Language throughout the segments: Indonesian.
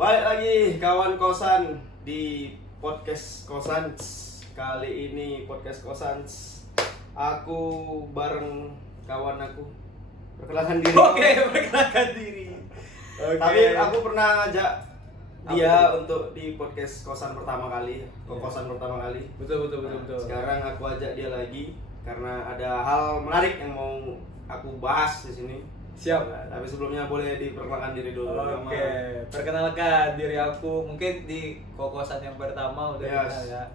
Balik lagi kawan kosan di podcast kosan. Kali ini podcast kosan aku bareng kawan aku. Perkenalkan diri. Oke, perkenalkan diri. Tapi aku pernah ajak dia untuk di podcast kosan pertama kali. Kosan pertama kali. Betul. Sekarang aku ajak dia lagi karena ada hal menarik yang mau aku bahas di sini. Siap. Nah, tapi sebelumnya boleh diperkenalkan diri dulu. Oke, perkenalkan diri aku. Mungkin di kokosan yang pertama udah kenal ya.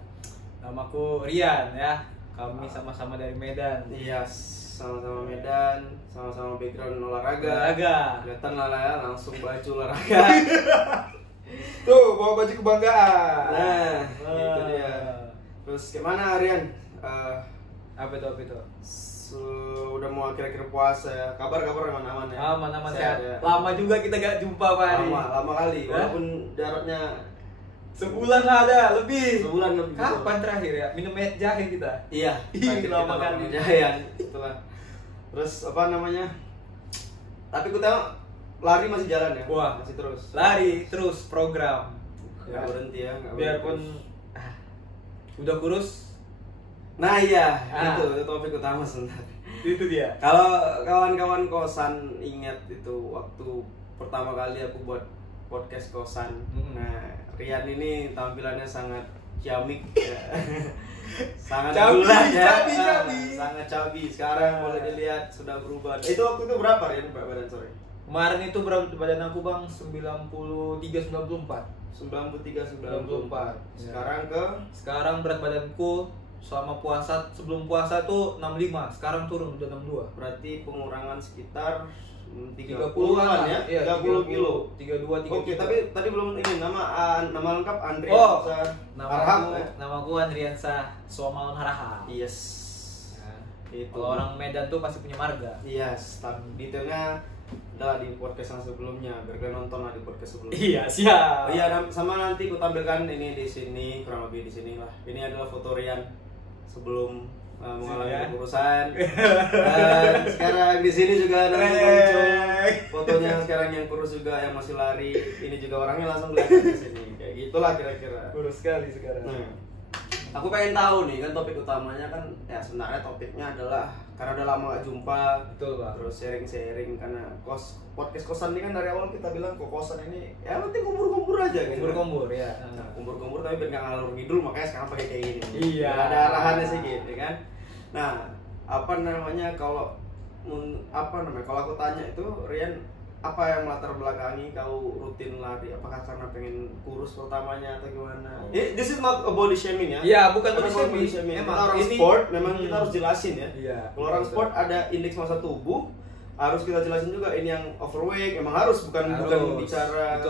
Namaku Rian ya. Kami sama-sama dari Medan. Iya, sama-sama Medan, sama-sama background olahraga. Kelihatan lah ya, langsung baju olahraga. Tuh, bawa baju kebanggaan. Nah, itu dia. Terus gimana Rian? Apa itu? Udah mau akhir-akhir puasa ya. Kabar aman-aman ya? Aman-aman sehat. Lama juga kita gak jumpa Pak Ari. Lama kali, walaupun jaraknya sebulan ada lebih. Sebulan lebih. Kapan terakhir ya? Minum jahe kita. Iya. Lama kali. Jahean. Itulah. Terus apa namanya? Tapi ku tengok lari masih jalan ya? Wah, masih terus. Lari terus program. Nggak berhenti ya. Biarpun udah kurus. Nah iya, itu topik utama sebenarnya. Itu dia. Kalau kawan-kawan kosan ingat itu waktu pertama kali aku buat podcast kosan. Nah, Rian ini tampilannya sangat ciamik ya. Sangat bulat ya. Sangat cabi. Sekarang boleh dilihat sudah berubah. Itu waktu itu berapa Rian badan sore? Kemarin itu berat badan aku Bang 93 94. 93 94. Sekarang berat badanku selama puasa, sebelum puasa tuh 65, sekarang turun udah 62. Berarti pengurangan sekitar 30-an ya? Iya, 30 kilo. 32 33. Oke, tapi tadi belum ini nama lengkap Andre Namaku Andriansa Somalon Haraha. Yes. Nah, itu. Kalau orang Medan tuh pasti punya marga. Yes, detailnya adalah di podcast yang sebelumnya. Biar kalian nonton lah di podcast sebelumnya. Iya, siap. Iya, sama nanti ku tampilkan ini di sini, kurang lebih di sini lah. Ini adalah foto Rian sebelum mengalami kepurusan. Dan sekarang di sini juga nanti muncul fotonya sekarang yang kurus juga, yang masih lari. Ini juga orangnya langsung kelihatan di sini. Kayak gitulah kira-kira. Kurus sekali sekarang. Nah, aku pengen tahu nih kan topik utamanya kan ya sebenarnya topiknya adalah karena udah lama gak jumpa. Betul Pak. Terus sharing karena podcast kosan ini kan dari awal kita bilang kosan ini ya nanti kumpur-kumpur aja gitu. Kumpur-kumpur ya. Nah, kumpur-kumpur tapi biar nggak ngalur ngidul, makanya sekarang pakai kayak gini. Iya. Biar ada arahannya sih gitu kan. Nah, apa namanya kalau aku tanya itu Rian, apa yang latar belakangi kau rutin lari? Apakah karena pengen kurus pertamanya atau gimana? This is not a body shaming ya. Iya, bukan body Body shaming. Kita orang sport, memang kita harus jelasin ya. Iya. Kalau orang sport ada indeks massa tubuh, harus kita jelasin juga ini yang overweight memang harus bukan bicara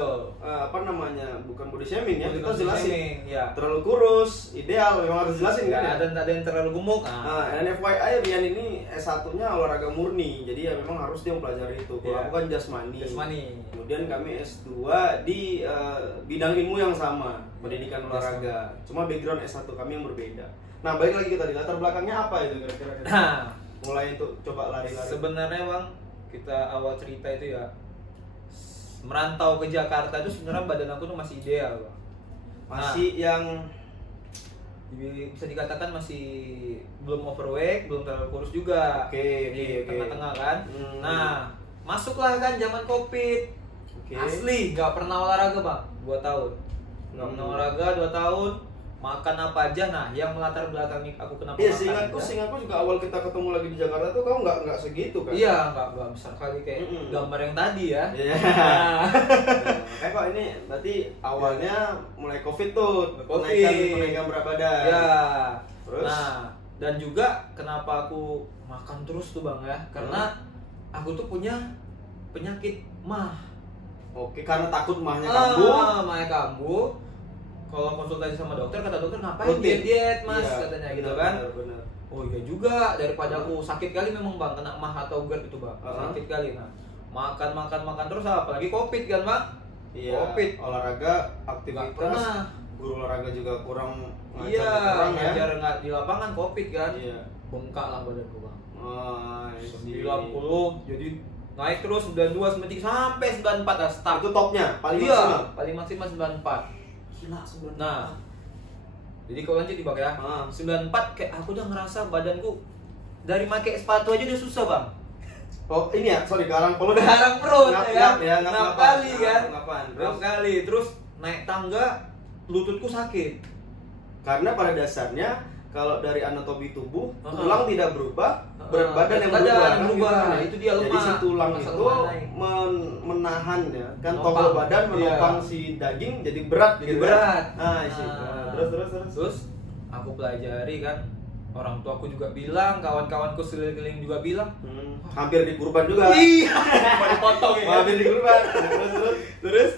bukan body shaming ya, kita jelasin ya. Terlalu kurus ideal memang harus jelasin kan. Ada yang terlalu gemuk. Dan FYI Rian ini S1-nya olahraga murni, jadi ya memang harus dia mempelajari itu. Kalau aku kan jasmani. Kemudian kami S2 di bidang ilmu yang sama, pendidikan olahraga, cuma background S1 kami yang berbeda. Nah, balik lagi kita di latar belakangnya apa itu kira-kira? Mulai untuk coba lari-lari. Sebenarnya Bang, kita awal cerita itu ya merantau ke Jakarta itu sebenarnya badan aku tuh masih ideal Bang. Masih yang bisa dikatakan masih belum overweight, belum terlalu kurus juga. Oke. Tengah-tengah kan. Nah, masuklah kan zaman Covid. Asli nggak pernah olahraga Bang, 2 tahun. Nggak pernah olahraga 2 tahun. Makan apa aja, nah yang melatar belakangi aku kenapa makan. Seingatku juga awal kita ketemu lagi di Jakarta tuh kau nggak segitu kan? Iya, nggak besar kali kayak gambar yang tadi ya. Iya. Kayak kok ini berarti awalnya mulai Covid tuh, kenaikan berat badan. Ya. Terus? Nah, dan juga kenapa aku makan terus tuh Bang ya? Karena aku tuh punya penyakit mah. Oke, karena takut mahnya kambuh. Mahnya kambuh. Kalau konsultasi sama dokter, kata dokter ngapain diet Mas, katanya gitu kan. Benar. Oh iya juga, daripada aku sakit kali memang Bang, kena mah atau GERD itu Bang. Sakit kali. Nah, makan terus apalagi Covid kan Bang. Iya. Covid, olahraga, aktivitas, guru olahraga juga kurang ngajar nggak di lapangan Covid kan. Iya. Bengkak lah badanku Bang. 90 jadi naik terus 92, 93 sampai 94 lah start. Itu topnya, paling iya, maksimal. paling maksimal 94. Gila 94. Nah, jadi kalau lanjut nih Bang ya. 94 kayak aku udah ngerasa badanku dari pakai sepatu aja udah susah Bang. Oh ini ya, sorry, garang perut. Garang perut ya. 6 kali kan. 6 kali. Terus naik tangga lututku sakit. Karena pada dasarnya kalau dari anatomi tubuh, tulang tidak berubah, berat badan yang berubah. Nah, itu dia lemah. Jadi si tulang itu menahan ya, kan tongkol badan menopang si daging jadi berat jadi gitu. Berat. Nah, terus aku pelajari kan. Orang tua aku juga bilang, kawan-kawanku sekeliling juga bilang, hampir di kurban juga. Iya. Dipotong ya. Hampir di kurban. Terus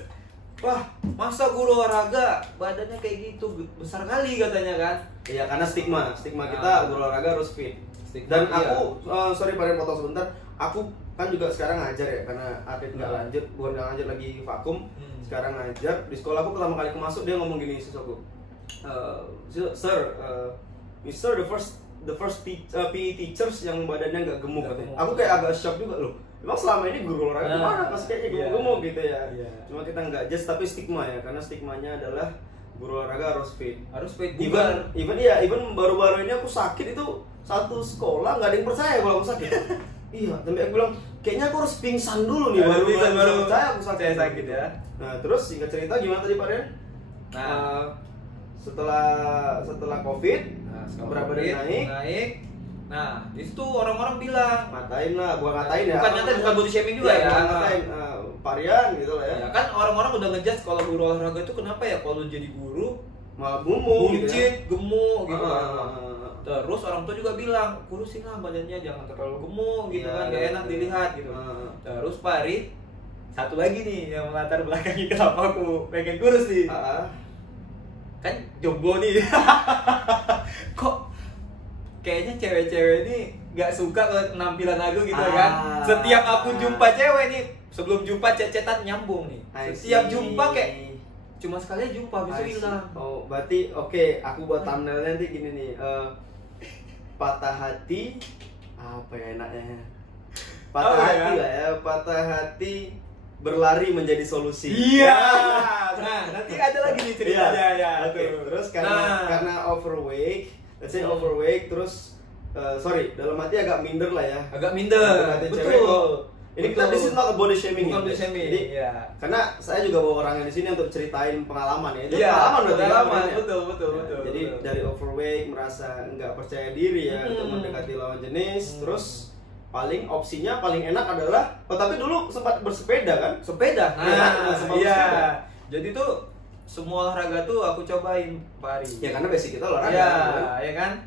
wah, masa guru olahraga badannya kayak gitu besar kali katanya kan? Iya, karena stigma kita guru olahraga harus fit. Dan aku sorry pada potong sebentar, aku kan juga sekarang ngajar ya, karena atlet nggak lanjut, bukan nggak lanjut lagi vakum. Sekarang ngajar di sekolah aku pertama kali masuk dia ngomong gini siswaku, Mister, the first PE teachers yang badannya nggak gemuk katanya. Aku kayak agak shock juga loh. Memang selama ini guru olahraga mana pasti kayaknya gemuk gitu ya. Cuma kita nggak judge, tapi stigma ya, karena stigmanya adalah guru olahraga harus fit. Even baru-baru ini aku sakit itu satu sekolah nggak ada yang percaya kalau aku sakit. Iya, tapi aku bilang kayaknya aku harus pingsan dulu nih baru percaya aku sakit ya. Nah terus singkat cerita gimana tadi Pak Ren? Nah setelah COVID, berat badan naik. Nah, di situ orang-orang bilang, ngatain lah, ngatain ya. Bukan body shaming juga ya. Ngatain varian gitu lah ya. Ya kan orang-orang udah ngejudge kalau guru olahraga itu kenapa ya kalau jadi guru malah gemuk gitu ya. Gemuk gitu kan. Terus orang tua juga bilang, kurusin lah badannya, jangan terlalu gemuk gitu kan, gak enak dilihat gitu. Terus Pak Ri, satu lagi nih yang melatar belakangi kenapa aku pengen kurus nih. Kan jomblo nih. Kok kayaknya cewek-cewek ini gak suka kalau penampilan aku gitu kan. Setiap aku jumpa cewek nih, sebelum jumpa chat-chatan nyambung nih. Setiap jumpa kayak cuma sekali jumpa bisa hilang. Oh, berarti oke, aku buat thumbnailnya nanti gini nih. Patah hati apa ya enaknya? Patah hati lah ya, patah hati berlari menjadi solusi. Iya. Nah, nanti ada lagi nih ceritanya ya. Oke. Terus karena overweight, let's say overweight, terus sorry, dalam hati agak minder lah ya. Agak minder. Betul. Ini kita this is not a body shaming. Bukan body shaming. Jadi, karena saya juga bawa orangnya di sini untuk ceritain pengalaman ya. Itu pengalaman. Betul. Jadi dari overweight merasa nggak percaya diri ya untuk mendekati lawan jenis, terus paling opsinya paling enak adalah tapi dulu sempat bersepeda kan? Sepeda. Sepeda. Jadi tuh semua olahraga tuh aku cobain Pak Ari. Ya karena basic kita olahraga. Ya kan?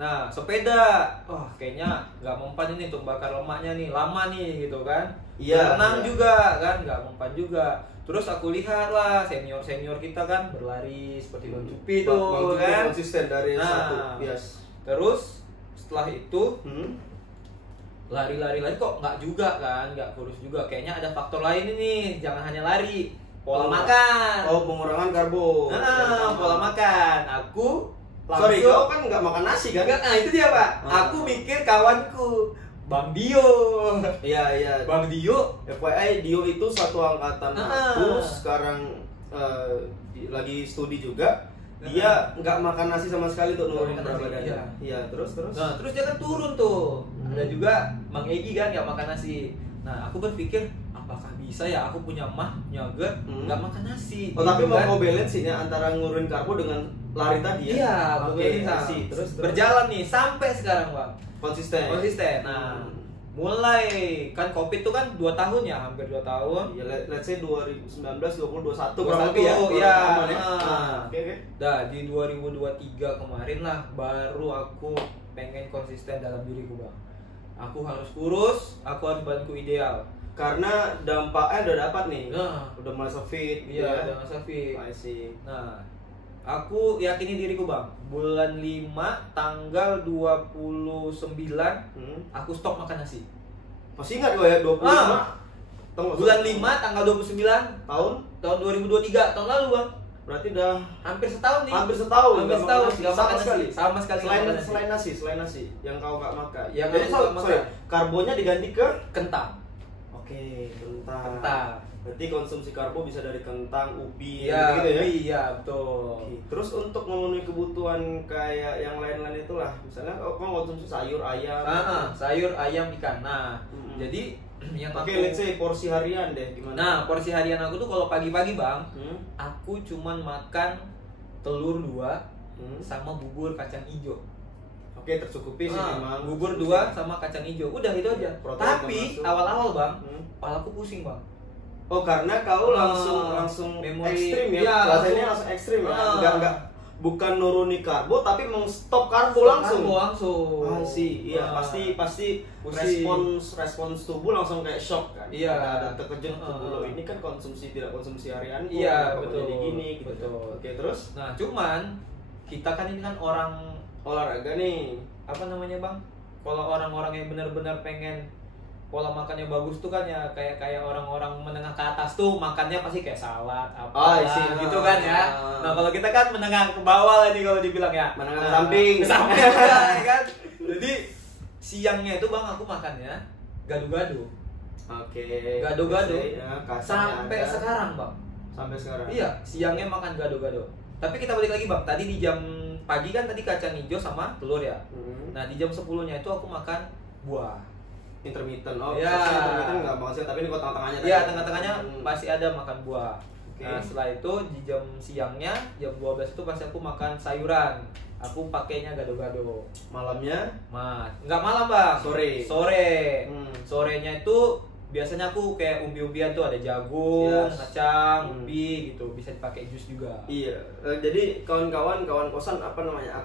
Nah, sepeda, kayaknya nggak mempan ini untuk bakar lemaknya nih, lama nih gitu kan. Berenang juga kan, nggak mempan juga. Terus aku lihat lah senior kita kan berlari seperti Bang Jupi tuh kan. Konsisten dari satu. Yes. Terus setelah itu lari kok nggak juga kan, nggak kurus juga. Kayaknya ada faktor lain ini, jangan hanya lari. Pola makan. Pengurangan karbo. Pola makan. Aku sorry, kau kan nggak makan nasi kan? Nah itu dia Pak. Aku mikir kawanku Bang Dio. Iya. Bang Dio. FYI Dio itu satu angkatan aku. Sekarang lagi studi juga. Dia nggak makan nasi sama sekali untuk nurunin berat badannya. Iya, terus. Nah, terus dia kan turun tuh. Ada juga Bang Egi kan nggak makan nasi. Nah, aku berpikir apakah bisa ya aku punya GERD nggak makan nasi. Tapi mau balance nya antara ngurunin karbo dengan lari tadi ya? Iya, balance. Terus berjalan nih sampai sekarang Bang. Konsisten. Nah, mulai kan COVID tuh kan 2 tahun ya, hampir 2 tahun. Ya, let's say 2019, 2020, 2021 ya. Oke. Nah, di 2023 kemarin lah baru aku pengen konsisten dalam diriku Bang. Aku harus kurus, aku harus badanku ideal. Karena dampaknya udah dapat nih. Udah merasa fit. Iya, udah merasa fit. I see. Nah, aku yakini diriku Bang. Bulan 5 tanggal 29 aku stop makan nasi. Masih ingat gue ya 25? Bulan 5 tanggal 29 tahun 2023, tahun lalu Bang. Berarti udah hampir setahun nih. Hampir setahun nggak makan nasi. Sama sekali. Selain nasi yang kau nggak makan. Yang jadi sorry, karbonya diganti ke kentang. Oke, kentang. Kentang. Berarti konsumsi karbo bisa dari kentang, ubi, Iya, gitu ya? Iya, betul. Oke. Terus untuk memenuhi kebutuhan kayak yang lain-lain itulah, misalnya kamu konsumsi sayur, ayam. Sayur, ayam, ikan. Nah, jadi yang Oke, let's say porsi harian deh, gimana? Nah, porsi harian aku tuh kalau pagi-pagi, Bang, aku cuman makan telur 2 sama bubur kacang hijau. Oke, tercukupi sih memang. Bubur 2 sama kacang hijau. Udah itu aja. Protein Tapi awal-awal, Bang, kepalaku pusing, Bang. Oh, karena kau langsung ekstrim ya? Iya, Rasanya langsung ekstrim ya? Enggak bukan nuruni karbo tapi stop karbo langsung. Sih, iya pasti respons tubuh langsung kayak shock kan. Iya, ada terkejut tubuh lo. Ini kan tidak konsumsi harian. Iya, betul. Jadi gini gitu. Betul. Oke, terus? Nah, cuman kita kan ini kan orang olahraga nih. Apa namanya, Bang? Kalau orang-orang yang benar-benar pengen pola makannya bagus tuh kan ya kayak orang-orang menengah ke atas tuh makannya pasti kayak salad apa gitu kan ya. Nah, kalau kita kan menengah ke bawah lah nih kalau dibilang ya. Menengah ke samping. Ke samping ya kan. Jadi siangnya itu, Bang, aku makannya gado-gado. Oke. Gado-gado. Ya, sampai sekarang, Bang. Sampai sekarang. Iya, siangnya makan gado-gado. Tapi kita balik lagi, Bang. Tadi di jam pagi kan tadi kacang hijau sama telur ya. Nah, di jam 10-nya itu aku makan buah. Intermittent. Ya. Intermittent nggak maksudnya, tapi ini kok tengah-tengahnya. Iya, tengah-tengahnya pasti ada makan buah. Okay. Nah, setelah itu di jam siangnya jam 12 itu pasti aku makan sayuran. Aku pakainya gado-gado. Malamnya? Nggak malam, Bang. Sore. Sorenya itu biasanya aku kayak umbi-umbian tuh, ada jagung, kacang, ubi gitu. Bisa dipakai jus juga. Iya. Jadi kawan kosan apa namanya?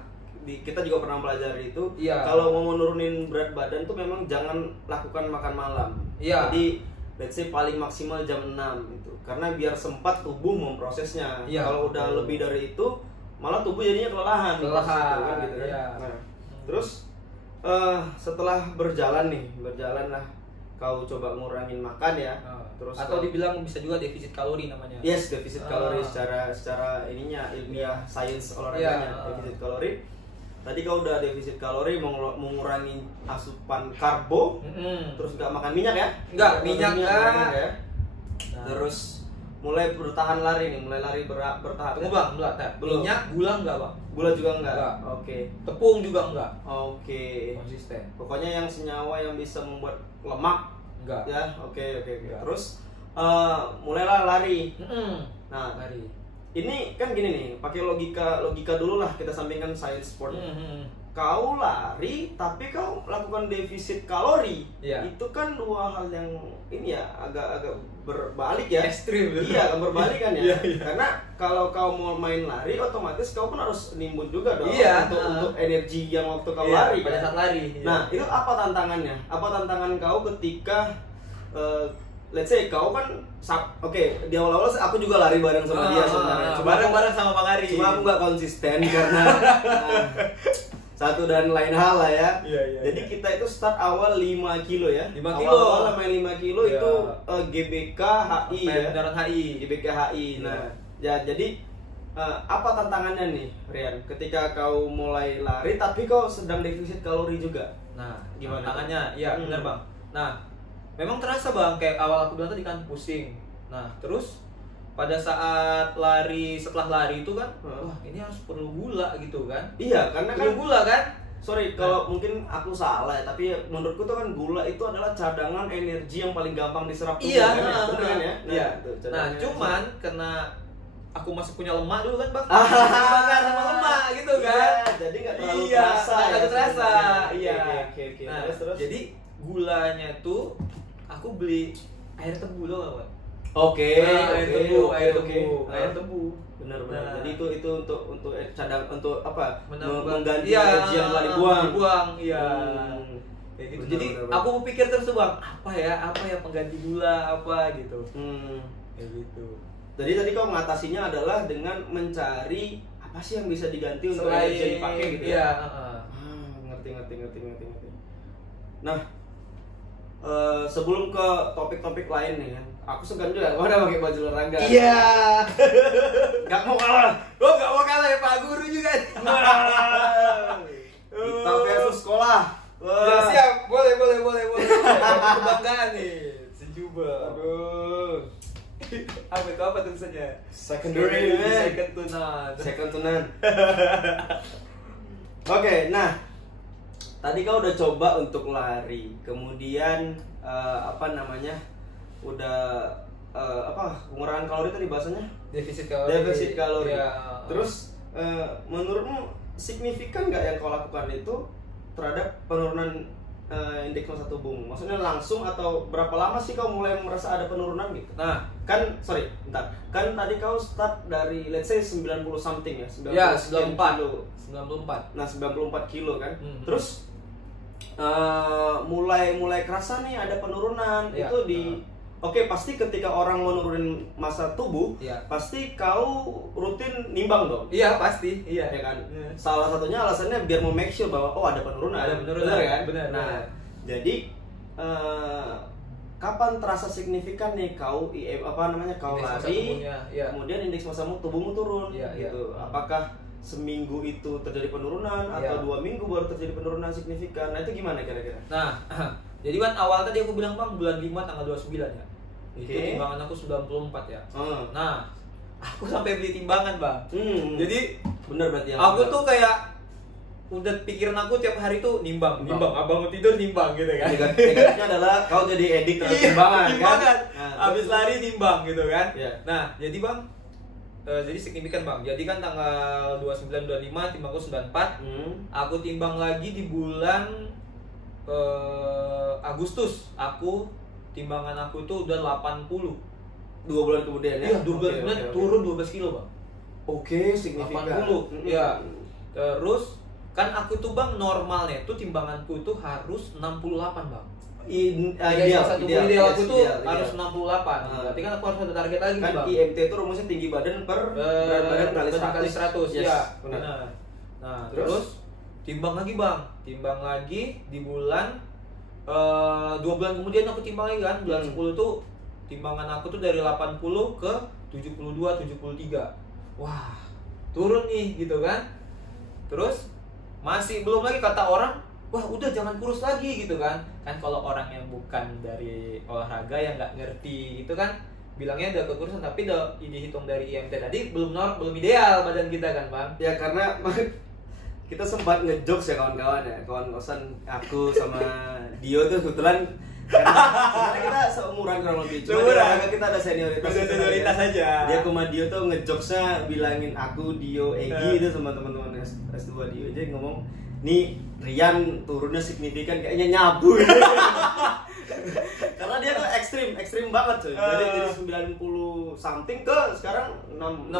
Kita juga pernah pelajari itu. Iya. Kalau mau nurunin berat badan tuh memang jangan lakukan makan malam. Iya. Jadi let's say paling maksimal jam 6 itu. Karena biar sempat tubuh memprosesnya. Iya. Kalau udah lebih dari itu malah tubuh jadinya kelelahan. Gitu kan. Iya. Nah, terus setelah berjalan lah kau coba ngurangin makan ya. Terus atau dibilang bisa juga defisit kalori namanya. Yes, defisit kalori secara ininya ilmiah sains olahraganya. Defisit kalori. Tadi kau udah defisit kalori, mengurangi asupan karbo, terus nggak makan minyak ya? Nggak, minyak nggak. Ya. Nah. Terus mulai bertahan lari nih, mulai lari bertahap. Tunggu, Bang, belum. Minyak, gula nggak, Bang? Gula juga nggak. Oke. Tepung juga nggak. Oke. Konsisten. Pokoknya yang senyawa yang bisa membuat lemak. Nggak. Ya, oke. Terus mulailah lari. Nah, lari. Ini kan gini nih, pakai logika dulu lah, kita sampingkan science sport. Kau lari tapi kau lakukan defisit kalori. Itu kan dua hal yang ini ya agak berbalik ya. Ekstrim. Iya, berbalik kan ya. Karena kalau kau mau main lari otomatis kau pun harus nimbun juga dong untuk energi yang waktu kau lari pada saat lari. Nah, itu apa tantangannya? Apa tantangan kau ketika let's say kau kan di awal-awal aku juga lari bareng sama dia sebenarnya. Bareng-bareng sama Bang Ari. Cuma aku nggak konsisten karena satu dan lain hal lah ya. Jadi kita itu start awal 5 kilo ya. 5 kilo. Awal main 5 kilo itu GBK HI ya. Darat HI. GBK HI. Nah, ya jadi apa tantangannya nih, Rian? Ketika kau mulai lari tapi kau sedang defisit kalori juga. Nah, gimana tantangannya? Iya, benar, Bang. Nah, memang terasa, Bang, kayak awal aku bilang tadi kan pusing. Nah, terus pada saat setelah lari itu kan, wah ini harus perlu gula gitu kan? Iya, karena perlu gula kan? Sorry, kalau mungkin aku salah ya, tapi menurutku tuh kan gula itu adalah cadangan energi yang paling gampang diserap tubuh. Iya, benar kan ya? Iya. Nah, cuman karena aku masih punya lemak dulu kan, Bang. Bakar sama lemak gitu kan? Jadi nggak terlalu terasa. Nggak terasa. Iya. Oke. Nah, terus. Jadi gulanya tuh aku beli air tebu loh, Pak. Air tebu. Benar. Jadi itu untuk cadang untuk apa? Mengganti energi yang telah dibuang. Iya. Kayak gitu. Jadi aku pikir terus tuh, Bang, apa ya pengganti gula apa gitu. Kayak gitu. Jadi tadi kau mengatasinya adalah dengan mencari apa sih yang bisa diganti untuk energi yang dipakai gitu ya. Ngerti. Nah, sebelum ke topik-topik lain nih kan, aku segan juga mana pakai baju olahraga. Iya. Gak mau kalah. Gak mau kalah ya, Pak Guru juga. Kita versus sekolah. Ya, siap, boleh. Kebanggaan nih. Sejuk Aduh. Apa tulisannya? Secondary, second to none. Second to none. Oke, nah tadi kau udah coba untuk lari, kemudian udah pengurangan kalori tadi bahasanya? Defisit kalori. Ya. Terus menurutmu signifikan nggak yang kau lakukan itu terhadap penurunan indeks massa tubuhmu? Maksudnya langsung atau berapa lama sih kau mulai merasa ada penurunan gitu? Nah, kan tadi kau start dari let's say 90 something ya, 94 kilo. 94. Nah, 94 kilo kan. Terus mulai kerasa nih ada penurunan itu di Oke, pasti ketika orang mau nurunin massa tubuh, pasti kau rutin nimbang dong. Iya, pasti. Iya ya kan. Salah satunya alasannya biar mau make sure bahwa ada penurunan. Ada penurunan kan? Benar. Nah, jadi kapan terasa signifikan nih kau kau lari, kemudian indeks massa tubuhmu turun gitu. Apakah seminggu itu terjadi penurunan atau 2 minggu baru terjadi penurunan signifikan? Nah, itu gimana kira-kira? Nah, jadi kan awal tadi aku bilang Bang bulan 5 tanggal 29 ya. Itu timbangan aku 94 ya. Nah, aku sampai beli timbangan Bang. Jadi bener berarti yang aku tuh kayak udah pikiran aku tiap hari tuh nimbang. Abang mau tidur nimbang gitu kan. Negatifnya adalah kau jadi edik terhadap timbangan kan. Habis lari nimbang gitu kan. Nah, jadi Bang jadi signifikan Bang. Jadi kan tanggal 29 25 timbangku 94. Aku timbang lagi di bulan Agustus. Timbangan aku tuh udah 80. 2 bulan kemudian ya? Iya, 2 bulan kemudian turun 12 kilo Bang. Oke, signifikan. 80. Ya. Terus kan aku tuh Bang normalnya tuh timbanganku tuh harus 68 Bang. Ideal aku tuh harus 68. Berarti kan aku harus ada target lagi kan Bang. IMT itu rumusnya tinggi badan per berat badan kali 100. Ya, benar. Nah, terus timbang lagi Bang. Timbang lagi di bulan 2 bulan kemudian aku timbang lagi kan. Bulan 10 tuh timbangan aku tuh dari 80 ke 72 73. Wah, turun nih gitu kan. Terus masih belum lagi kata orang, wah udah jangan kurus lagi gitu kan. Kan kalau orang yang bukan dari olahraga yang nggak ngerti gitu kan bilangnya udah kekurusan, tapi udah dihitung dari IMT tadi belum ideal badan kita kan Bang. Ya karena kita sempat ngejokes ya kawan-kawan ya, kawan kosan aku sama Dio tuh kebetulan karena kita seumuran kurang lebih, cuma kita ada senioritas aja. Dia sama Dio tuh ngejokesnya bilangin aku, Dio, Egi itu sama teman-teman S2 Dio aja ngomong, nih Rian turunnya signifikan kayaknya nyabu. Karena dia tuh ekstrim banget coy. Dari 90 something ke sekarang 62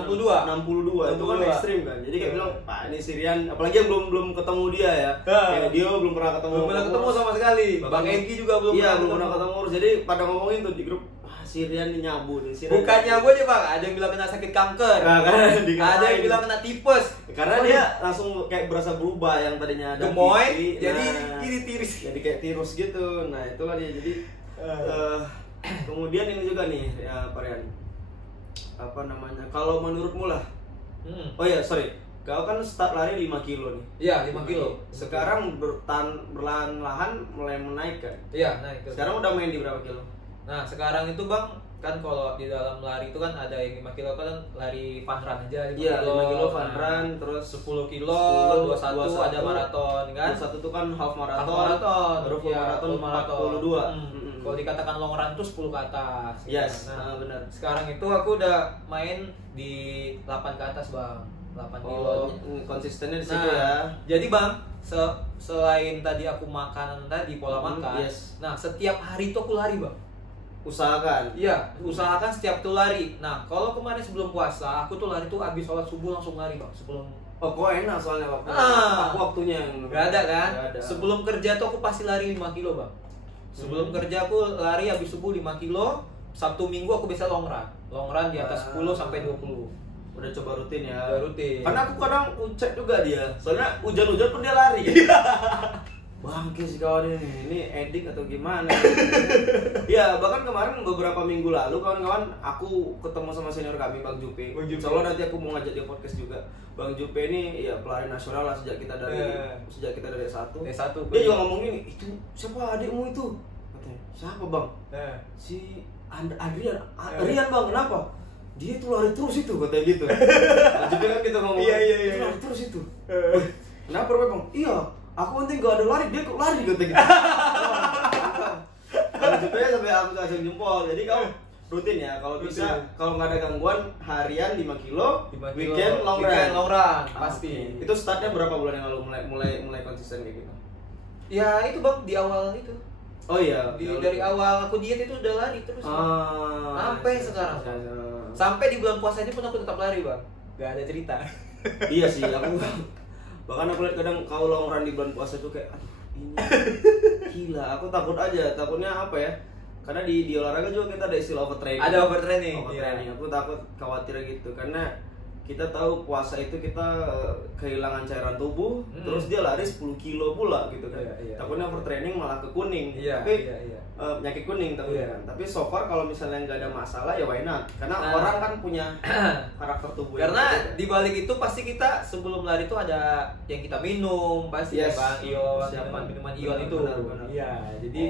itu kan ekstrim kan. Jadi kayak bilang, Pak ini si Rian, apalagi yang belum ketemu dia ya. Kayak dia belum pernah ketemu sama sekali. Bang Egi juga belum pernah ketemu. Jadi pada ngomongin tuh di grup, si Rian ini nyabu nih. Bukan nyabu aja Bang, ada yang bilang kena sakit kanker. Ada yang bilang kena tipes. Karena dia langsung kayak berasa berubah, yang tadinya ada gemoy jadi tiris. Jadi kayak tirus gitu. Nah, itulah dia. Jadi kemudian ini juga nih ya Pak Rian. Kalau menurutmu lah. Oh ya, sorry. Kau kan start lari 5 kilo nih. Iya, 5 kilo. Sekarang berlahan-lahan mulai menaik kan? Iya, naik. Sekarang udah main di berapa kilo? Nah, sekarang itu Bang, kan kalau di dalam lari itu kan ada yang 5 kilo kan lari fun run aja. 5 kilo fun run, terus 10 kilo, 21 ada maraton kan. 21 itu kan half maraton. Baru full maraton 42. Kalau dikatakan long run tuh 10 ke atas. Yes, nah, benar. Sekarang itu aku udah main di 8 ke atas Bang. 8 kilo. Konsistennya di situ ya. Jadi Bang, selain tadi aku makanan tadi pola makan. Nah, setiap hari itu aku lari Bang. Usahakan setiap tuh lari. Nah, kalau kemarin sebelum puasa aku tuh lari tuh abis sholat subuh langsung lari Bang. Sebelum kok enak soalnya waktunya nggak ada kan. Sebelum kerja tuh aku pasti lari 5 kilo Bang. Sebelum kerja aku lari abis subuh 5 kilo. Sabtu Minggu aku bisa long run di atas 10 sampai 20. Udah coba rutin ya. Udah rutin. Karena aku kadang cek juga dia. Soalnya hujan-hujan pun dia lari. Bangke sih kawan ini edik atau gimana? Ya bahkan kemarin beberapa minggu lalu kawan-kawan aku ketemu sama senior kami Bang Jupe. Soalnya nanti aku mau ngajak dia podcast juga. Bang Jupe ini ya pelari nasional lah sejak kita dari S1. Dia juga ngomongin itu siapa adikmu itu? Katanya siapa Bang? Si Adrian bang, kenapa? Dia itu lari terus itu, katanya gitu. Nah, juga kan kita ngomong, dia lari terus itu. Kenapa bang? Iya, aku nanti gak ada lari, dia kok lari, katanya gitu. Kalau juga sampai aku kasih jempol. Jadi kamu rutin ya, kalau bisa, kalau nggak ada gangguan harian 5 kilo, weekend long run pasti. Itu startnya berapa bulan yang lalu mulai konsisten kayak gitu? Ya itu bang, di awal itu. Oh iya, dari awal aku diet itu udah lari terus. Sampai sekarang. Sampai di bulan puasa ini pun aku tetap lari bang. Gak ada cerita. Iya sih, aku bahkan aku lihat kadang kau long run di bulan puasa itu kayak, aduh ini gila. Aku takutnya apa ya? Karena di olahraga juga kita ada istilah overtraining. Ada overtraining. Aku takut khawatir gitu karena kita tahu puasa itu kita kehilangan cairan tubuh, terus dia lari 10 kilo pula gitu kan. Takutnya overtraining malah ke kuning. Tapi penyakit kuning kan. Tapi so far kalau misalnya nggak ada masalah ya why not? Karena orang kan punya karakter tubuh. Karena di balik itu pasti kita sebelum lari itu ada yang kita minum pasti ya bang, minuman ion itu. Iya, jadi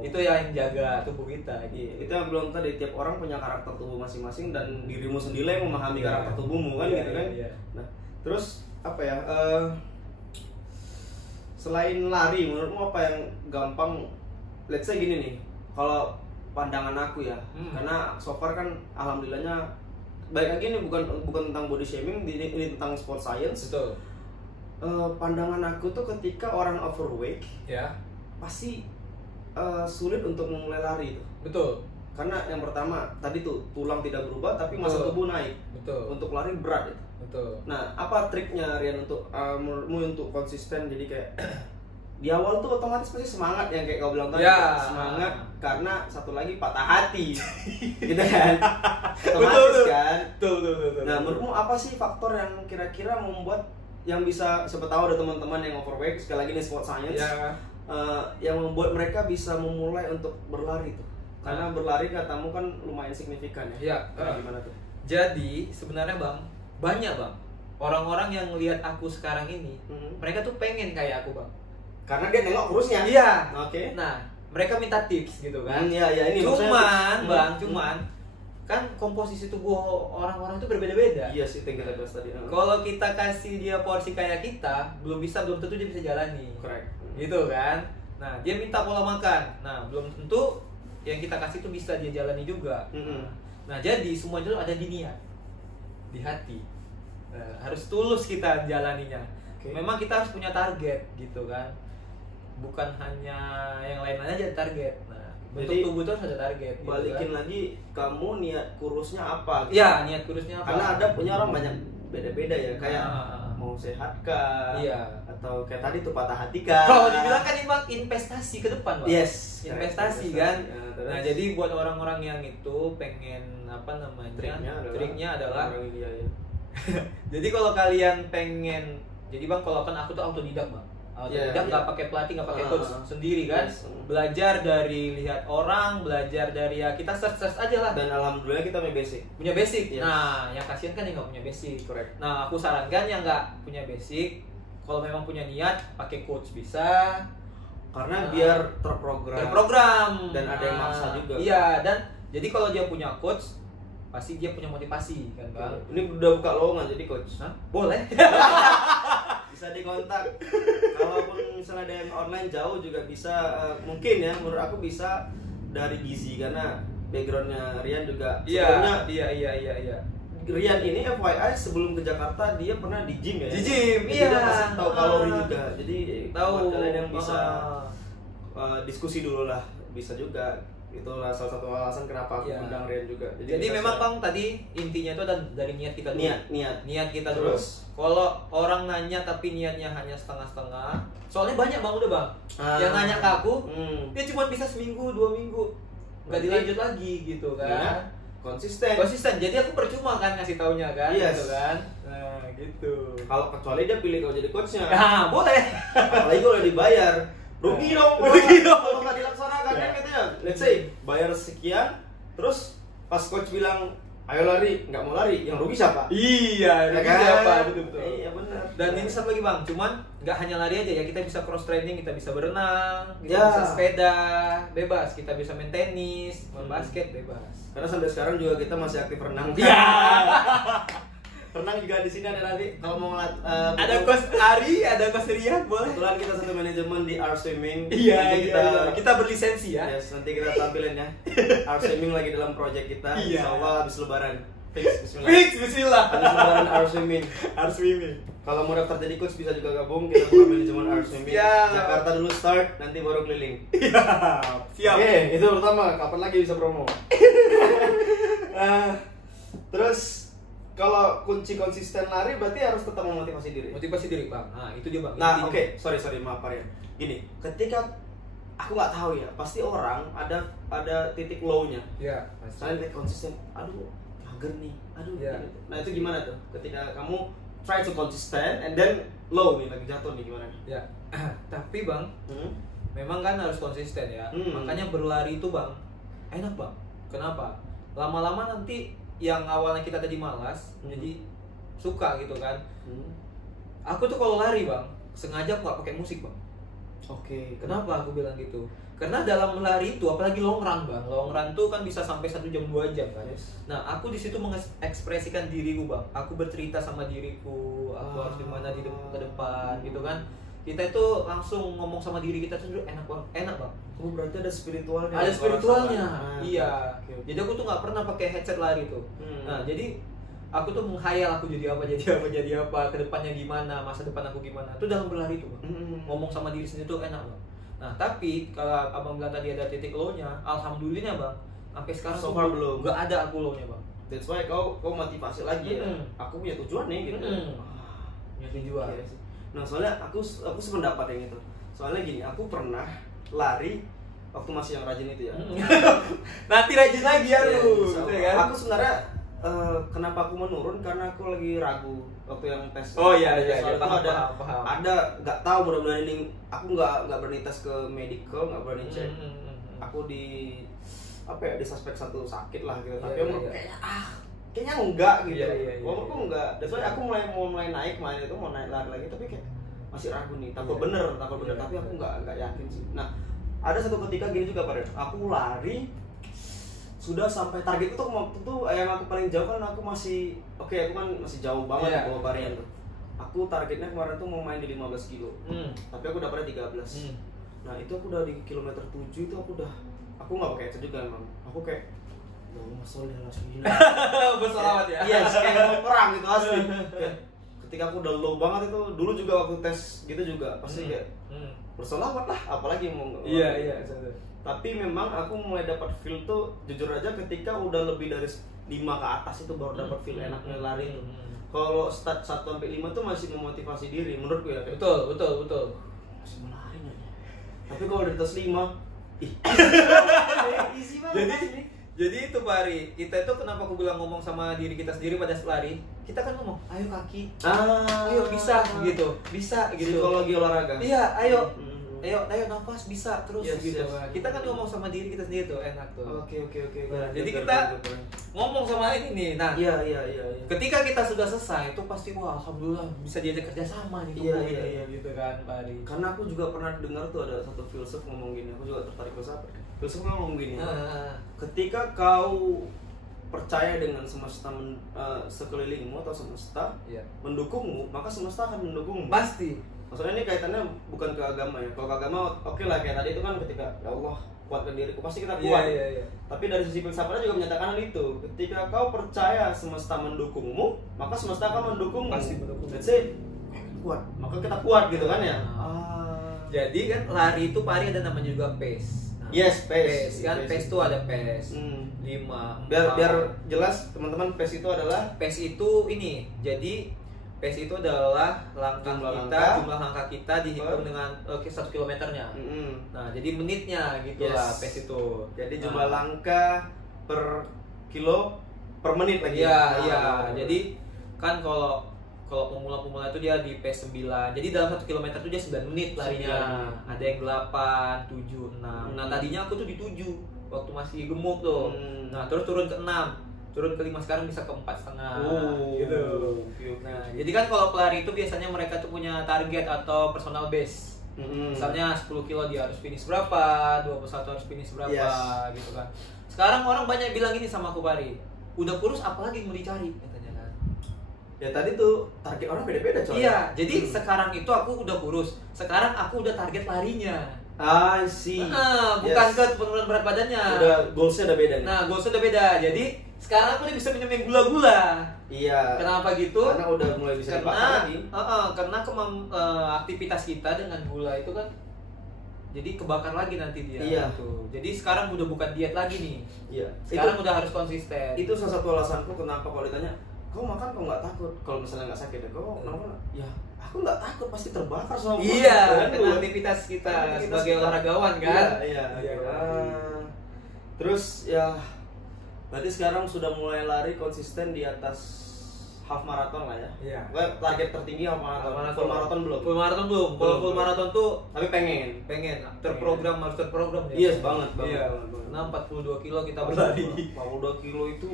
itu yang jaga tubuh kita. Gitu. Itu yang belum tadi, tiap orang punya karakter tubuh masing-masing dan dirimu sendiri yang memahami karakter tubuhmu kan gitu kan. Nah, terus apa ya? Selain lari, menurutmu apa yang gampang? Let's say gini nih, kalau pandangan aku ya, karena so far kan alhamdulillahnya baik lagi ini bukan tentang body shaming, ini tentang sport science. Betul. Pandangan aku tuh ketika orang overweight, pasti sulit untuk memulai lari itu. Betul. Karena yang pertama tadi tuh tulang tidak berubah tapi massa tubuh naik. Betul. Untuk lari berat itu. Betul. Nah, apa triknya Rian untuk menurutmu untuk konsisten? Jadi kayak di awal tuh otomatis pasti semangat yang kayak kau bilang tadi, semangat karena satu lagi patah hati. Gitu kan? Otomatis kan? Betul. Nah, menurutmu apa sih faktor yang kira-kira membuat yang bisa, siapa tahu ada teman-teman yang overweight, sekali lagi nih sport science, yang membuat mereka bisa memulai untuk berlari tuh? Karena berlari katamu kan lumayan signifikan ya. Gimana tuh? Jadi sebenarnya bang, banyak bang orang-orang yang lihat aku sekarang ini, mereka tuh pengen kayak aku bang. Karena dia nengok kurusnya. Iya. Oke. Nah, mereka minta tips gitu kan. Ini cuman kan komposisi tubuh orang-orang itu berbeda-beda. Iya sih, yang kita bahas tadi. Kalau kita kasih dia porsi kayak kita, belum tentu dia bisa jalani. Correct. Gitu kan. Nah, dia minta pola makan. Nah, belum tentu yang kita kasih itu bisa dia jalani juga. Nah, jadi semua itu ada di niat, di hati. Harus tulus kita jalaninya. Memang kita harus punya target gitu kan. Bukan hanya yang lain aja target. Nah, bentuk tubuh itu harus ada target. Balikin gitu kan. Lagi, kamu niat kurusnya apa? Gitu? Ya, niat kurusnya apa? Karena ada punya orang banyak beda-beda ya, kayak mau sehat kah? Atau kayak tadi tuh patah hati kah? Kalau dibilang kan bang, investasi ke depan bang. Yes, investasi kan. Nah, jadi buat orang-orang yang itu pengen apa namanya? Triknya adalah jadi kalau kalian pengen, jadi bang, kalau kan aku tuh autodidak bang. Nggak pakai pelatih, nggak pakai coach, sendiri kan. Belajar dari lihat orang, belajar dari ya kita search aja lah. Dan alhamdulillah kita punya basic. Nah, yang kasihan kan yang nggak punya basic. Correct. Nah, aku sarankan yang nggak punya basic, kalau memang punya niat pakai coach bisa. Karena biar terprogram dan ada yang maksa juga. Iya, dan jadi kalau dia punya coach pasti dia punya motivasi kan bang. Ini udah buka lowongan jadi coach. Boleh. Bisa dikontak. Kalaupun misalnya ada yang online jauh juga bisa. Mungkin ya, menurut aku bisa dari gizi karena backgroundnya Rian juga. Iya. Rian ini FYI sebelum ke Jakarta dia pernah di gym ya. Di gym, iya. Dia pasti tahu kalori juga. Jadi tahu kalian yang bisa diskusi dulu lah, bisa juga. Itulah salah satu alasan kenapa aku undang Rian juga. Jadi memang bang tadi intinya itu dari niat kita dulu. Niat kita terus. Kalau orang nanya tapi niatnya hanya setengah-setengah, soalnya banyak bang udah bang yang nanya ke aku, dia cuma bisa seminggu 2 minggu nggak dilanjut lagi gitu kan. Konsisten. Jadi aku percuma kan ngasih taunya kan, gitu kan. Nah, gitu. Kalau kecuali dia pilih kau jadi coachnya. Nah, boleh. Apalagi kalau dibayar. Rugi dong kalau nggak dilaksanakan kan katanya. Let's say bayar sekian, terus pas coach bilang ayo lari, nggak mau lari, yang rugi siapa? Iya, ya kan? Siapa? Betul. Iya benar. Dan ini satu lagi Bang, cuman nggak hanya lari aja ya, kita bisa cross training, kita bisa berenang, kita bisa sepeda, bebas, kita bisa main tenis, main basket, bebas. Karena sampai sekarang juga kita masih aktif renang. Renang juga di sini ada nanti kalau mau ada coach Ari, ada coach Rian, boleh. Kebetulan kita satu manajemen di R Swimming. Iya, kita berlisensi ya. Yes, nanti kita tampilin ya. R Swimming lagi dalam project kita. Insyaallah habis lebaran. Fix bismillah. Habis lebaran R Swimming. Kalau mau daftar jadi coach bisa juga gabung, kita buka manajemen R Swimming. Jakarta dulu start, nanti baru keliling. Siap. Oke, itu pertama. Kapan lagi bisa promo? Terus kalau kunci konsisten lari berarti harus tetap memotivasi diri. Motivasi diri Bang. Nah itu dia Bang. Nah oke, sorry maaf Pak Rian. Gini, ketika aku nggak tahu ya, pasti orang ada titik low-nya. Iya. Misalnya konsisten, aduh mager nih, aduh. Ya. Nah itu gimana tuh? Ketika kamu try to consistent and then low nih, lagi jatuh nih gimana? Ya. Tapi Bang, memang kan harus konsisten ya. Makanya berlari itu Bang enak Bang. Kenapa? Lama-lama nanti yang awalnya kita tadi malas jadi suka gitu kan. Aku tuh kalau lari Bang sengaja nggak pakai musik Bang. Oke. Kenapa aku bilang gitu? Karena dalam lari itu apalagi long run Bang, long run tuh kan bisa sampai 1 jam 2 jam kan. Nah aku di situ mengekspresikan diriku Bang. Aku bercerita sama diriku, aku harus gimana di ke depan gitu kan. Kita itu langsung ngomong sama diri kita tuh enak Bang. Oh berarti ada spiritualnya. Ada spiritualnya. Iya. Okay. Jadi aku tuh nggak pernah pakai headset lari tuh. Nah jadi aku tuh menghayal aku jadi apa, kedepannya gimana, masa depan aku gimana. Itu dalam berlari tuh Bang. Ngomong sama diri sendiri tuh enak Bang. Nah tapi kalau abang bilang tadi ada titik low-nya, alhamdulillah Bang. Sampai sekarang so far belum. Nggak ada aku low-nya Bang. That's why kau motivasi lagi ya. Aku punya tujuan nih gitu. Punya tujuan. Nah soalnya aku sependapat yang itu. Soalnya gini, aku pernah lari waktu masih yang rajin itu ya. Nanti rajin lagi ya lu. Aku sebenarnya kenapa aku menurun karena aku lagi ragu waktu yang tes. Oh iya. Paham. Ada nggak tahu mudah-mudahan ini aku nggak berani tes ke medical, nggak berani cek. Aku di di suspek satu sakit lah gitu. Tapi aku kayaknya enggak gitu. Walaupun enggak. That's why aku mulai naik main itu mau naik lari lagi tapi kayak masih ragu nih. Takut bener tapi aku enggak yakin sih. Nah, ada satu ketika gini juga Pak. Aku lari sudah sampai target itu waktu itu yang aku paling jauh kan aku masih aku kan masih jauh banget di bawah Barian tuh. Aku targetnya kemarin tuh mau main di 15 kilo. Tapi aku dapatnya 13. Nah, itu aku udah di kilometer 7 itu aku nggak pakai headset juga emang. Aku kayak masalah asli. Bersolawat ya? Iya, kayak mau perang gitu asli. Ketika aku udah low banget itu, dulu juga waktu tes gitu juga pasti kayak bersolawat lah, apalagi mau. Iya. Tapi memang aku mulai dapat feel tuh jujur aja ketika udah lebih dari 5 ke atas itu baru dapat feel enaknya lari itu. Kalau start 1 sampai 5 tuh masih memotivasi diri menurutku ya. Betul. Masih melari nih. Tapi kalau di atas 5 easy banget. Jadi itu Pak Ari, kita itu kenapa aku bilang ngomong sama diri kita sendiri pada lari, kita kan ngomong, ayo kaki, ayo bisa gitu. Psikologi olahraga. Iya, ayo nafas bisa terus gitu. Kita kan ngomong sama diri kita sendiri tuh enak tuh. Oke. Nah, jadi kita ngomong sama ini nih. Nah, iya. Ketika kita sudah selesai itu pasti wah alhamdulillah bisa diajak kerja sama nih. Iya. Gitu kan Pak Ari. Karena aku juga pernah dengar tuh ada satu filsuf ngomong gini. Aku juga tertarik filsafat. Filsuf ngomong gini. Ketika kau percaya dengan semesta sekelilingmu atau semesta mendukungmu, maka semesta akan mendukungmu. Pasti. Maksudnya ini kaitannya bukan ke agama ya. Kalau ke agama oke lah kayak tadi itu kan ketika ya Allah kuatkan diriku pasti kita kuat. Iya. Tapi dari sisi filsafatnya juga menyatakan hal itu. Ketika kau percaya semesta mendukungmu, maka semesta akan mendukungmu. Pasti mendukung. Let's say kuat, maka kita kuat gitu kan ya. Jadi kan lari itu Pak Ari ada namanya juga pace. Yes, pace. Kan pace itu ada pace 5. Biar jelas teman-teman pace itu adalah itu ini. Jadi pace itu adalah jumlah langkah kita dihitung dengan 1 kilometernya. Nah, jadi menitnya gitulah pace itu. Jadi jumlah langkah per kilo per menit lagi. Iya. Jadi kan kalau pemula-pemula itu dia di pace 9. Jadi dalam 1 km itu dia 9 menit larinya. Ada yang 8, 7, 6. Nah, tadinya aku tuh di 7 waktu masih gemuk tuh. Nah, terus turun ke 6. Turun ke 5 sekarang bisa ke 4,5 gitu. Nah, jadi kan kalau pelari itu biasanya mereka tuh punya target atau personal base. Misalnya 10 kilo dia harus finish berapa, 21 harus finish berapa, gitu kan. Sekarang orang banyak bilang ini sama aku, Pari, udah kurus apalagi mau dicari, katanya kan. Ya tadi tuh target orang beda-beda coy. Iya, jadi sekarang itu aku udah kurus, sekarang aku udah target larinya. I see. Bukan ke penurunan berat badannya. Udah goalsnya udah beda nih. Nah, goalsnya udah beda. Jadi sekarang aku udah bisa minum yang gula-gula. Iya. Kenapa gitu? Karena udah mulai bisa dibakar lagi. Karena aktivitas kita dengan gula itu kan jadi kebakar lagi nanti dia. Iya. Gitu. Jadi sekarang udah bukan diet lagi nih. Iya. Sekarang udah harus konsisten. Itu salah satu alasanku kenapa kalau ditanya, kau makan kau nggak takut? Kalau misalnya nggak sakit ya, kau kenapa? Ya aku nggak takut, pasti terbakar sama gula. Iya, karena aktivitas kita sebagai olahragawan kan. Iya. Terus ya, berarti sekarang sudah mulai lari konsisten di atas half marathon lah ya. Iya. Target tertinggi half marathon. Full marathon belum? Full marathon belum. Kalau full marathon tuh tapi pengen. Harus terprogram ya. Iya, banget. Iya. Karena 42 kilo kita berlari. 42 kilo itu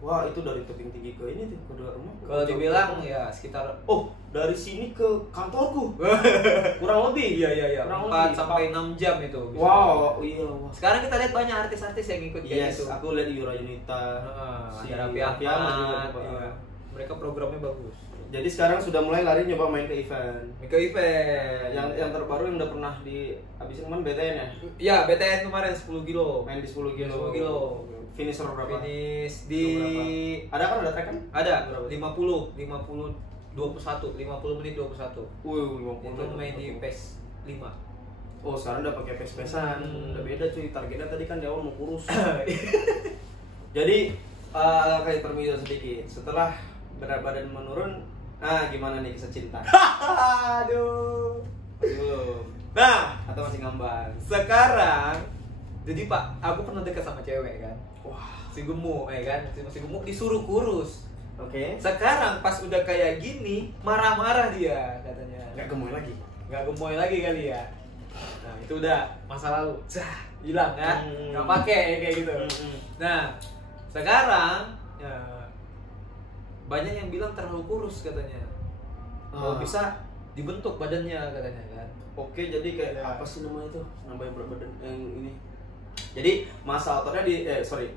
wah, itu dari tebing tinggi ke ini tuh, ke rumah. Kalau dibilang ya sekitar dari sini ke kantorku. Kurang lebih. Iya. 4 sampai 6 jam itu. Wow, iya. Sekarang kita lihat banyak artis-artis yang ikut kayak gitu. Aku lihat Yura Yunita, si Raffi Ahmad juga. Mereka programnya bagus. Jadi sekarang sudah mulai lari nyoba main ke event. Yang terbaru yang udah pernah habisin kemarin BTN ya? Iya, BTN kemarin 10 kilo. Main di 10 kilo. Finisher berapa? Finish di ada track kan? Ada. 50 menit 21. Itu main di pace 5. Oh, sekarang udah pakai pace-pacean. Udah beda cuy. Targetnya tadi kan di awal mau kurus. Jadi kayak termidor sedikit. Setelah berat badan menurun, gimana nih kisah cinta? Aduh. Belum. Nah, atau masih ngambang? Sekarang jadi Pak, aku pernah dekat sama cewek kan. Wah, si gemuk kan, masih gemuk disuruh kurus. Oke. Sekarang pas udah kayak gini, marah-marah dia katanya. Gak gemoy lagi kali ya. Nah, itu udah masa lalu. Hilang kan? Gak pakai kayak gitu. Nah, sekarang ya, banyak yang bilang terlalu kurus katanya. Kalau bisa dibentuk badannya katanya kan. Oke, jadi kayak apa sih namanya tuh? Nambahin berat badan yang ini. Jadi massa ototnya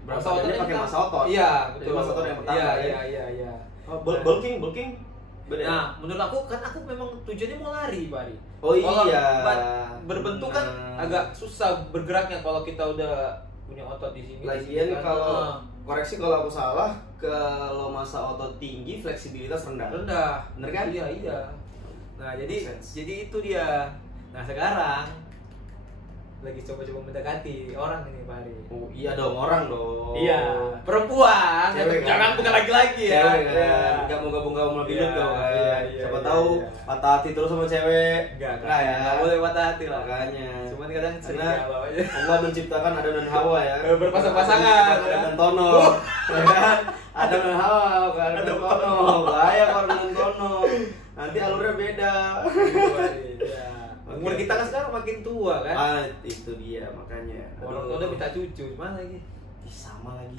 berat badannya pakai massa otot. Iya, betul. Jadi massa otot yang pertama. Iya. Bulking beda. Nah, menurut aku kan aku memang tujuannya mau lari, Pak Ari. Oh iya. Berbentuk kan agak susah bergeraknya kalau kita udah punya otot di sini. Lagian kalau koreksi kalau aku salah, kalau massa otot tinggi fleksibilitas rendah. Bener kan? Iya. Nah, jadi itu dia. Nah, sekarang lagi coba-coba mendekati orang ini, Pak Ari. Oh iya dong, orang dong. Iya, perempuan. Jangan bukan laki-laki ya. Cewek kan, nggak mau gabung lebih dulu dong. Siapa tahu patah hati terus sama cewek. Enggak ya. Nggak boleh patah hati lah. Makanya. Cuman kadang karena Allah menciptakan Adam dan Hawa ya. Berpasang-pasangan. Adam dan Tono. Kan? Adam dan Hawa, Adam dan Tono. Bahaya kalau Adam dan Tono. Nanti alurnya beda. Umur kita kan sekarang makin tua kan? Itu dia makanya. Orang tua udah minta cucu, gimana lagi? Sama lagi.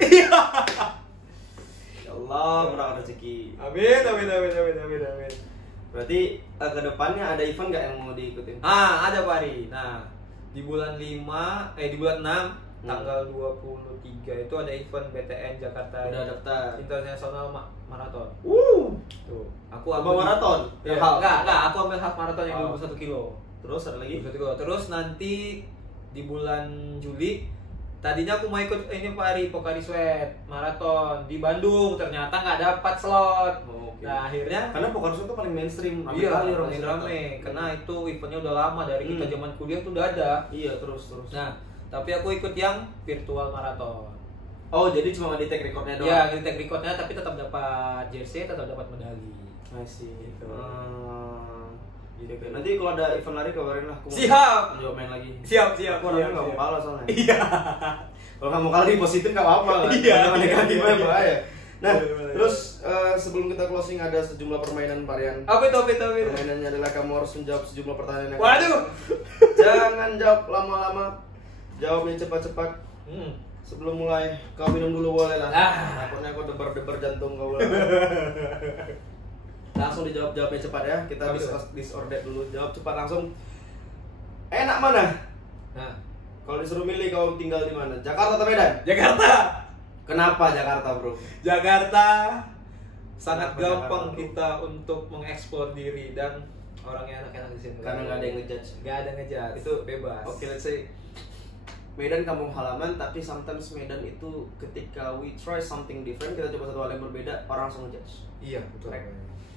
Ya Allah, murah rezeki. Amin. Berarti ke depannya ada event nggak yang mau diikutin? Ada Pak Ari. Nah, di bulan 6 tanggal 23 itu ada event BTN Jakarta. Udah daftar. International Marathon. Tuh, aku ambil maraton. Enggak, aku ambil half marathon yang 21 kilo. Terus ada lagi? Terus nanti di bulan Juli tadinya aku mau ikut ini Pak Ari, Pocari Sweat Marathon di Bandung, ternyata nggak dapat slot. Nah, akhirnya karena Pocari Sweat itu paling mainstream, rame. Karena itu eventnya udah lama dari kita zaman kuliah tuh udah ada. Iya, terus. Nah, tapi aku ikut yang virtual marathon. Oh, jadi cuma di take recordnya doang? Iya, di take recordnya, tapi tetap dapat jersey, tetap dapat medali. Masih gitu. Gitu. Nanti kalau ada event lari kabarin lah. Siap. Coba main lagi. Siap. Aku orangnya nggak mau kalah soalnya. Iya. Kalau nggak mau kalah di positif nggak apa-apa lah. Iya. Jangan negatifnya bahaya. Nah, terus sebelum kita closing ada sejumlah permainan varian. Apa itu? Permainannya adalah kamu harus menjawab sejumlah pertanyaan yang. Waduh. Jangan jawab lama-lama. Jawabnya cepat-cepat. sebelum mulai kau minum dulu boleh lah. Takutnya kau debar-debar jantung kau. Langsung dijawabnya cepat ya. Kita disorder dulu. Jawab cepat langsung. Enak mana? Nah, kalau disuruh milih kau tinggal di mana? Jakarta atau Medan? Jakarta. Kenapa Jakarta, Bro? Jakarta sangat gampang kita untuk mengeksplor diri dan orangnya enak-enak di sini. Karena nggak ada yang ngejudge. Nggak ada ngejudge. Itu bebas. Oke, let's say Medan kampung halaman, tapi sometimes Medan itu ketika we try something different, kita coba satu hal yang berbeda, orang langsung ngejudge. Iya, betul.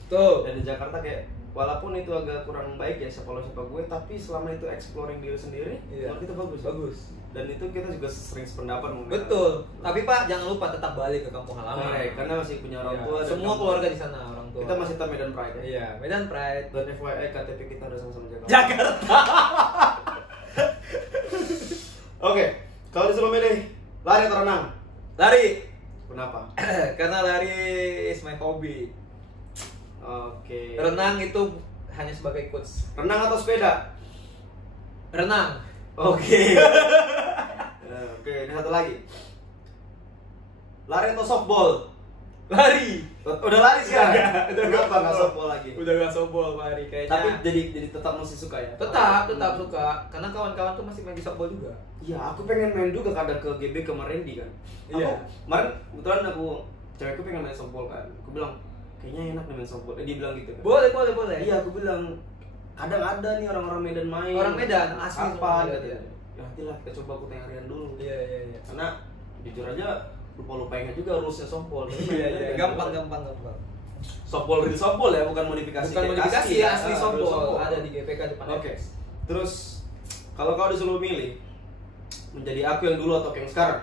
Tuh. Dan di Jakarta kayak walaupun itu agak kurang baik ya siapa gue, tapi selama itu exploring diri sendiri, menurut kita bagus. Bagus. Dan itu kita juga sering sependapat. Betul. Tapi Pak jangan lupa tetap balik ke kampung halaman. Karena masih punya orang tua. Semua keluarga di sana orang tua. Kita masih tetap Medan Pride ya. Iya, Medan Pride. Dan FYI KTP kita udah sama-sama Jakarta. Jakarta. Oke, kalau disuruh milih lari atau renang? Lari. Kenapa? Karena lari is my hobby. Oke. Renang itu hanya sebagai coach. Renang atau sepeda? Renang. Oke. Oke, ini satu lagi. Lari atau softball? Lari. Udah lari sekarang? Kenapa nggak softball lagi? Udah nggak softball lari kayaknya. Tapi jadi tetap masih suka ya? Tetap suka. Karena kawan-kawan tuh masih main di softball juga. Iya, aku pengen main juga kadang ke GB ke Merendi kan. Iya. Kemarin kebetulan cewekku pengen main softball kan. Aku bilang kayaknya enak nih main softball. Dia bilang gitu kan. Boleh. Iya, aku bilang kadang ada nih orang-orang Medan main. Orang Medan asli apa gitu. Ya nantilah kita coba aku tanya Rian dulu. Iya. Karena jujur aja lupa ingat juga rulesnya softball. Iya. Gampang. Softball real softball ya, bukan modifikasi. Bukan modifikasi ya, asli softball. softball. Ada di GPK depan. Oke. Terus kalau kau disuruh milih menjadi aku yang dulu atau yang sekarang?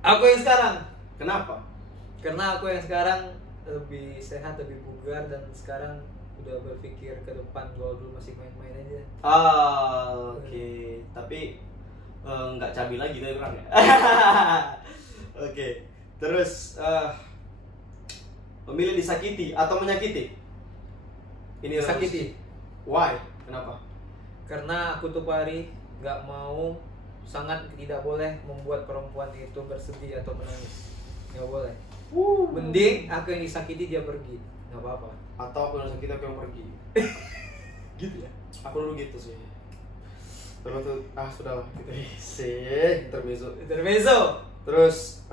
Aku yang sekarang. Kenapa? Karena aku yang sekarang lebih sehat, lebih bugar, dan sekarang udah berpikir ke depan. Kalau dulu masih main-main aja. Oke. Tapi nggak cabi lagi tadi bilang ya. Oke. Terus memilih disakiti atau menyakiti? Ini Disakiti. Why? Kenapa? Karena aku tuh Pari nggak mau, sangat tidak boleh membuat perempuan itu bersedih atau menangis. Nggak boleh. Mending aku yang disakiti dia pergi, nggak apa-apa. Atau aku yang sakit aku yang pergi. Gitu ya. Aku dulu gitu sih. Terus tuh sudahlah gitu sih. Intermezzo. Terus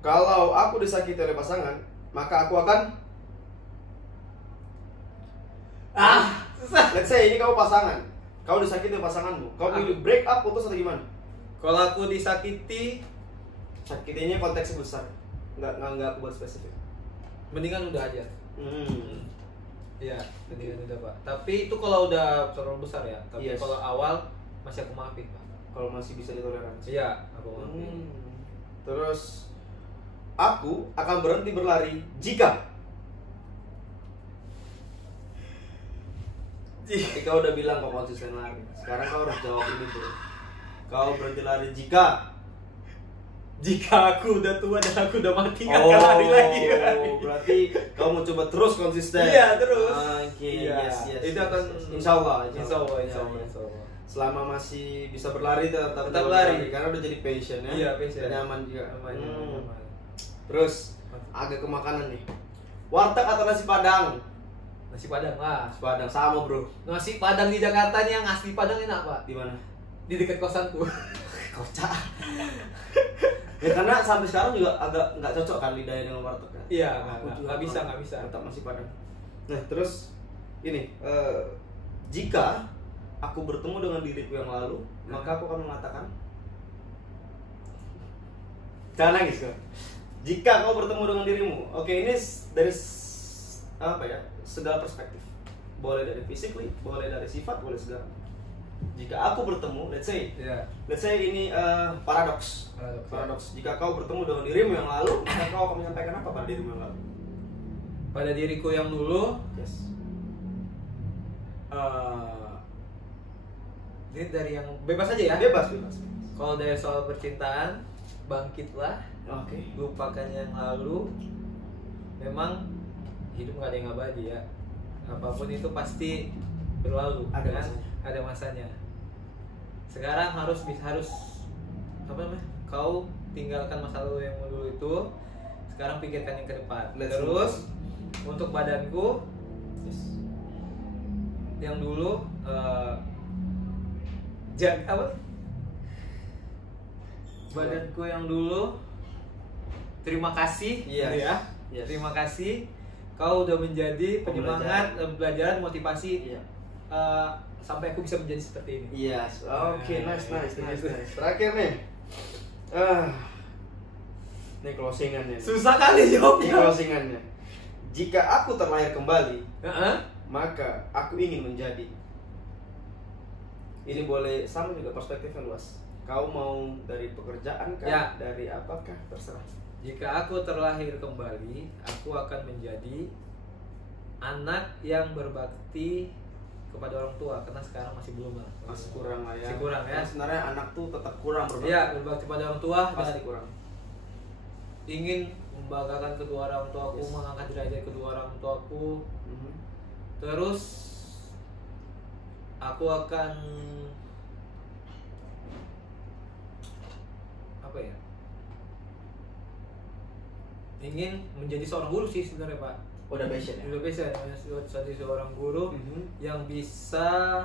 kalau aku disakiti oleh pasangan, maka aku akan susah. Let's say ini kau pasangan. Kau disakiti oleh pasanganmu. Kau pilih break up, putus atau gimana? Kalau aku disakiti, sakitinya konteksnya besar. Enggak aku buat spesifik. Mendingan udah aja. Iya, mendingan udah Pak. Tapi itu kalau udah terlalu besar ya. Tapi kalau awal masih aku maafin Pak. Kalau masih bisa ditoleransi. Iya, aku maafin. Terus aku akan berhenti berlari jika Tapi kau udah bilang kau konsisten lari. Sekarang kau harus jawab ini bro. Kau berhenti lari jika aku udah tua dan aku udah mati nggak lari lagi. Berarti kau mau coba terus konsisten. Iya terus. Oke, yes. Itu akan insya Allah. Selama masih bisa berlari tetap lari. Karena udah jadi passion ya. Iya passion. Nyaman juga. Nyaman. Terus agak ke makanan nih. Warteg atau nasi Padang? Nasi Padang lah. Nasi Padang sama bro. Nasi Padang di Jakarta nih yang asli Padang enak Pak. Di mana? Di dekat kosanku. Kocak. Ya karena sampai sekarang juga agak nggak cocok kan lidahnya dengan warteg kan. Iya, nggak bisa. Tetap nasi Padang. Nah terus ini jika aku bertemu dengan diriku yang lalu, maka aku akan mengatakan, jangan nangis kok. Jika kau bertemu dengan dirimu, oke ini dari apa ya? Segala perspektif. Boleh dari physically, boleh dari sifat, boleh segala. Jika aku bertemu, let's say ini paradoks. Jika kau bertemu dengan dirimu yang lalu, maka kau akan menyampaikan apa pada dirimu yang lalu? Pada diriku yang dulu, ini dari yang bebas aja ya? Bebas. Kalau dari soal percintaan, bangkitlah. Lupakan yang lalu. Memang hidup nggak ada yang abadi ya. Apapun itu pasti berlalu. Ada masanya. Ada masanya. Sekarang harus apa namanya? Kau tinggalkan masa lalu yang dulu itu. Sekarang pikirkan yang ke depan. Terus untuk badanku yang dulu badanku yang dulu terima kasih ya. Terima kasih kau udah menjadi penyemangat pembelajaran motivasi sampai aku bisa menjadi seperti ini. Yes. Oke, nice. Terakhir nih. Ini closingannya. Susah kali jawabnya. Ini closingannya. Jika aku terlahir kembali, maka aku ingin menjadi. Ini boleh sama juga perspektifnya luas. Kau mau dari pekerjaan kah? Dari apakah? Terserah. Jika aku terlahir kembali, aku akan menjadi anak yang berbakti kepada orang tua, karena sekarang masih belum lah. Masih kurang lah ya. Masih kurang ya. Sebenarnya anak tuh tetap kurang berbakti. Iya, berbakti pada orang tua pasti kurang. Ingin membanggakan kedua orang tuaku, mengangkat derajat kedua orang tuaku. Terus aku akan apa ya? Ingin menjadi seorang guru sih sebenarnya, Pak. Udah passion ya? Udah passion, jadi seorang guru yang bisa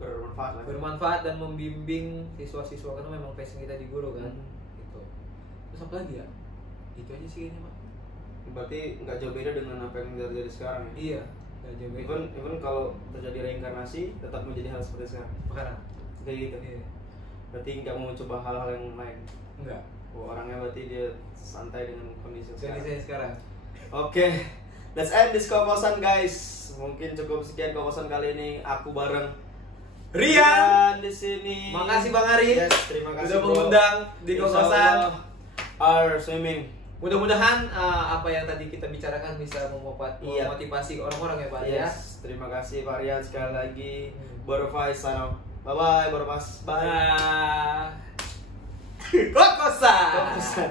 bermanfaat dan membimbing siswa-siswa, karena memang passion kita di guru kan. Gitu. Terus apa lagi ya? Itu aja sih kayaknya, Pak. Berarti nggak jauh beda dengan apa yang terjadi sekarang ya? Iya, nggak jauh beda. Even kalau terjadi reinkarnasi, tetap menjadi hal seperti sekarang. Sekarang kayak gitu. Iya. Berarti nggak mau coba hal-hal yang lain. Enggak. Orangnya berarti dia santai dengan kondisi sekarang. Oke, let's end this kokosan guys. Mungkin cukup sekian kokosan kali ini. Aku bareng Rian di sini. Makasih Bang Ari. Yes, terima kasih sudah mengundang di kokosan Our Swimming. Mudah-mudahan apa yang tadi kita bicarakan bisa memotivasi orang-orang ya Pak ya. Terima kasih Pak Rian sekali lagi. Borofai sana. Bye bye Borofas. Bye. Kokosan.